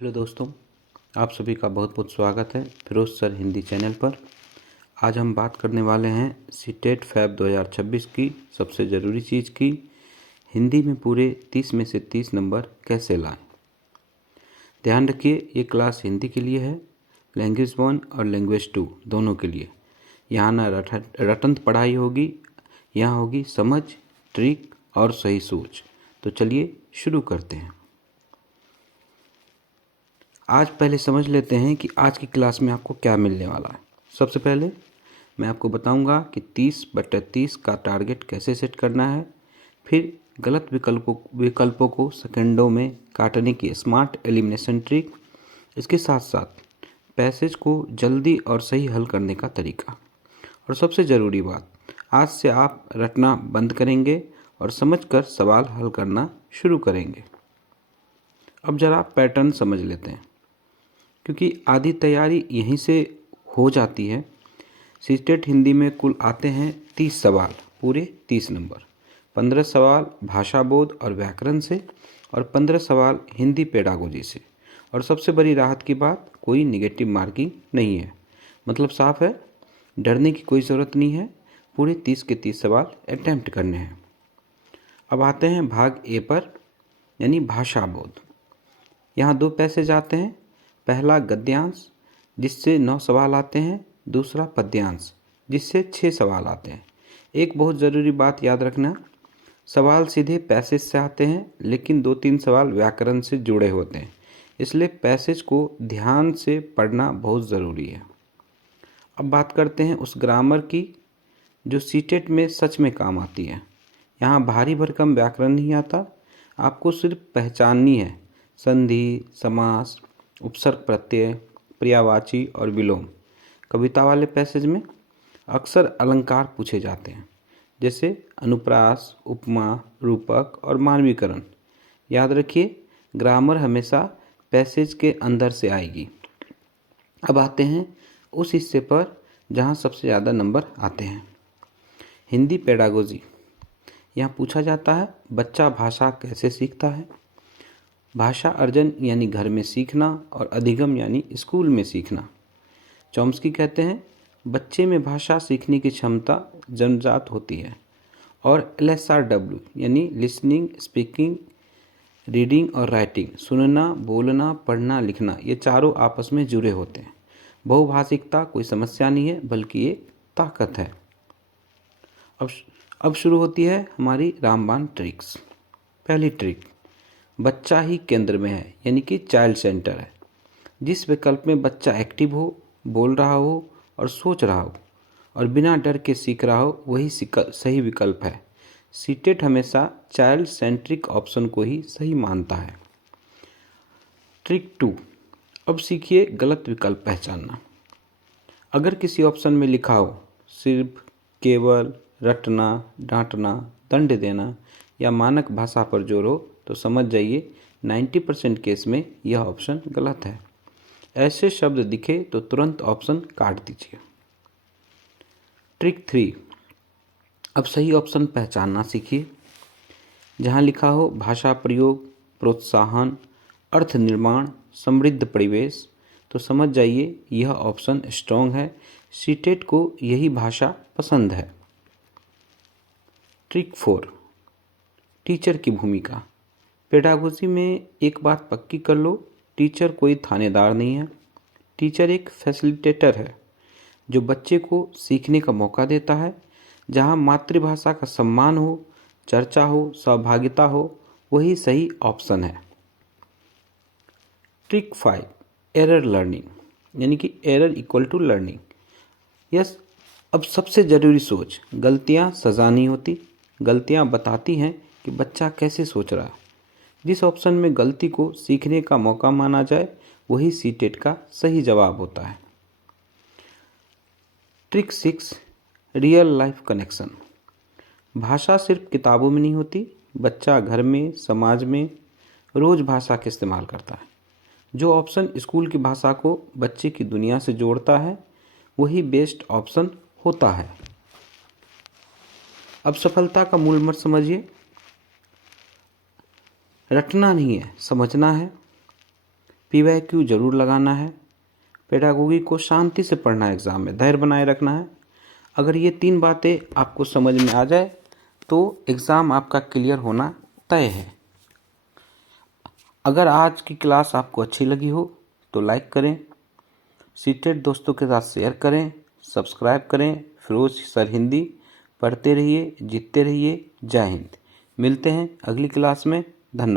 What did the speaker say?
Hello दोस्तों, आप सभी का बहुत बहुत स्वागत है फिरोज सर हिंदी चैनल पर। आज हम बात करने वाले हैं सीटेट फैब 2026 की सबसे ज़रूरी चीज़ की, हिंदी में पूरे 30 में से 30 नंबर कैसे लाएं। ध्यान रखिए, ये क्लास हिंदी के लिए है, लैंग्वेज 1 और लैंग्वेज 2 दोनों के लिए। यहाँ ना रटंत पढ़ाई होगी, यहाँ होगी समझ, ट्रिक और सही सोच। तो चलिए शुरू करते हैं। आज पहले समझ लेते हैं कि आज की क्लास में आपको क्या मिलने वाला है। सबसे पहले मैं आपको बताऊंगा कि 30/30 का टारगेट कैसे सेट करना है, फिर गलत विकल्पों को सेकंडों में काटने की स्मार्ट एलिमिनेशन ट्रिक, इसके साथ साथ पैसेज को जल्दी और सही हल करने का तरीका, और सबसे ज़रूरी बात, आज से आप रटना बंद करेंगे और समझकर सवाल हल करना शुरू करेंगे। अब ज़रा पैटर्न समझ लेते हैं, क्योंकि आधी तैयारी यहीं से हो जाती है। सीटेट हिंदी में कुल आते हैं 30 सवाल, पूरे 30 नंबर। 15 सवाल भाषा बोध और व्याकरण से और 15 सवाल हिंदी पेडागोजी से। और सबसे बड़ी राहत की बात, कोई निगेटिव मार्किंग नहीं है। मतलब साफ है, डरने की कोई ज़रूरत नहीं है। पूरे 30 के 30 सवाल अटैम्प्ट करने हैं। अब आते हैं भाग ए पर, यानी भाषा बोध। यहाँ 2 पैसेज आते हैं। पहला गद्यांश, जिससे 9 सवाल आते हैं। दूसरा पद्यांश, जिससे 6 सवाल आते हैं। एक बहुत ज़रूरी बात याद रखना, सवाल सीधे पैसेज से आते हैं, लेकिन 2-3 सवाल व्याकरण से जुड़े होते हैं, इसलिए पैसेज को ध्यान से पढ़ना बहुत ज़रूरी है। अब बात करते हैं उस ग्रामर की जो सीटेट में सच में काम आती है। यहाँ भारी भरकम व्याकरण नहीं आता, आपको सिर्फ पहचाननी है संधि, समास, उपसर्ग प्रत्यय, पर्यायवाची और विलोम। कविता वाले पैसेज में अक्सर अलंकार पूछे जाते हैं, जैसे अनुप्रास, उपमा, रूपक और मानवीकरण। याद रखिए, ग्रामर हमेशा पैसेज के अंदर से आएगी। अब आते हैं उस हिस्से पर जहाँ सबसे ज़्यादा नंबर आते हैं, हिंदी पेडागोजी। यहाँ पूछा जाता है, बच्चा भाषा कैसे सीखता है। भाषा अर्जन यानी घर में सीखना, और अधिगम यानी स्कूल में सीखना। चॉम्स्की कहते हैं, बच्चे में भाषा सीखने की क्षमता जन्मजात होती है, और LSRW यानी लिसनिंग, स्पीकिंग, रीडिंग और राइटिंग, सुनना, बोलना, पढ़ना, लिखना, ये चारों आपस में जुड़े होते हैं। बहुभाषिकता कोई समस्या नहीं है, बल्कि ये ताकत है। अब शुरू होती है हमारी रामबाण ट्रिक्स। पहली ट्रिक, बच्चा ही केंद्र में है, यानी कि चाइल्ड सेंटर है। जिस विकल्प में बच्चा एक्टिव हो, बोल रहा हो और सोच रहा हो और बिना डर के सीख रहा हो, वही सही विकल्प है। सीटेट हमेशा चाइल्ड सेंट्रिक ऑप्शन को ही सही मानता है। ट्रिक 2, अब सीखिए गलत विकल्प पहचानना। अगर किसी ऑप्शन में लिखा हो सिर्फ, केवल, रटना, डांटना, दंड देना या मानक भाषा पर जोर हो, तो समझ जाइए 90% केस में यह ऑप्शन गलत है। ऐसे शब्द दिखे तो तुरंत ऑप्शन काट दीजिए। ट्रिक 3, अब सही ऑप्शन पहचानना सीखिए। जहाँ लिखा हो भाषा प्रयोग, प्रोत्साहन, अर्थ निर्माण, समृद्ध परिवेश, तो समझ जाइए यह ऑप्शन स्ट्रॉन्ग है। सीटेट को यही भाषा पसंद है। ट्रिक 4, टीचर की भूमिका। पेडागोजी में एक बात पक्की कर लो, टीचर कोई थानेदार नहीं है। टीचर एक फैसिलिटेटर है, जो बच्चे को सीखने का मौका देता है। जहाँ मातृभाषा का सम्मान हो, चर्चा हो, सहभागिता हो, वही सही ऑप्शन है। ट्रिक 5, एरर लर्निंग, यानी कि error equal to learning. Yes, अब सबसे ज़रूरी सोच, गलतियाँ सज़ा नहीं होती, गलतियाँ बताती हैं कि बच्चा कैसे सोच रहा है। जिस ऑप्शन में गलती को सीखने का मौका माना जाए, वही सीटेट का सही जवाब होता है। Trick 6, real life connection. भाषा सिर्फ किताबों में नहीं होती, बच्चा घर में, समाज में रोज़ भाषा का इस्तेमाल करता है। जो ऑप्शन स्कूल की भाषा को बच्चे की दुनिया से जोड़ता है, वही बेस्ट ऑप्शन होता है। अब सफलता का मूल मंत्र समझिए, रटना नहीं है, समझना है। PYQ जरूर लगाना है। पेडागोगी को शांति से पढ़ना है, एग्ज़ाम में धैर्य बनाए रखना है। अगर ये 3 बातें आपको समझ में आ जाए तो एग्ज़ाम आपका क्लियर होना तय है। अगर आज की क्लास आपको अच्छी लगी हो तो लाइक करें, सीटेड दोस्तों के साथ शेयर करें, सब्सक्राइब करें। फिरोज सर हिंदी पढ़ते रहिए, जीतते रहिए। जय हिंद। मिलते हैं अगली क्लास में। धन्यवाद।